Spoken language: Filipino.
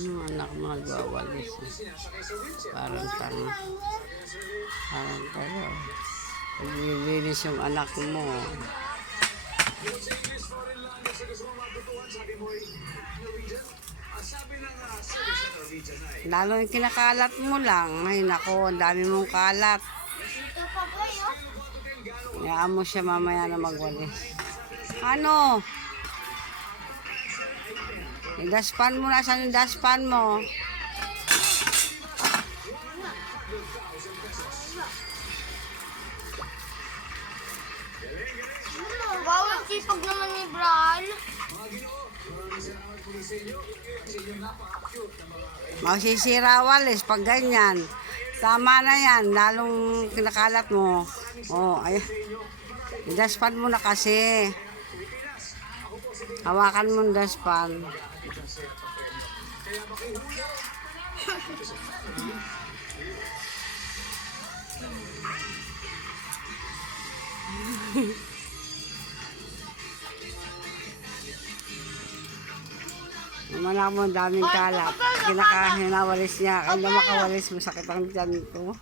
Yung anak mo nagwawalis. Parang tanga. Parang tanga. Naglilinis yung anak mo. Lalo yung kinakalat mo lang. Ay nako, ang dami mong kalat. Hayaan mo siya mamaya na magwalis. Ano? Yung daspan mo, nasan yung daspan mo? Bawal sipag naman ni Bral. Masisira walis pag ganyan. Tama na yan, lalong kinakalat mo. Oh, ay. Daspan mo na kasi. Hawakan mo yung daspan. Naman ako, daming kalat. Kinakawalis niya. Kaya makawalis, masakit ang tiyan ko.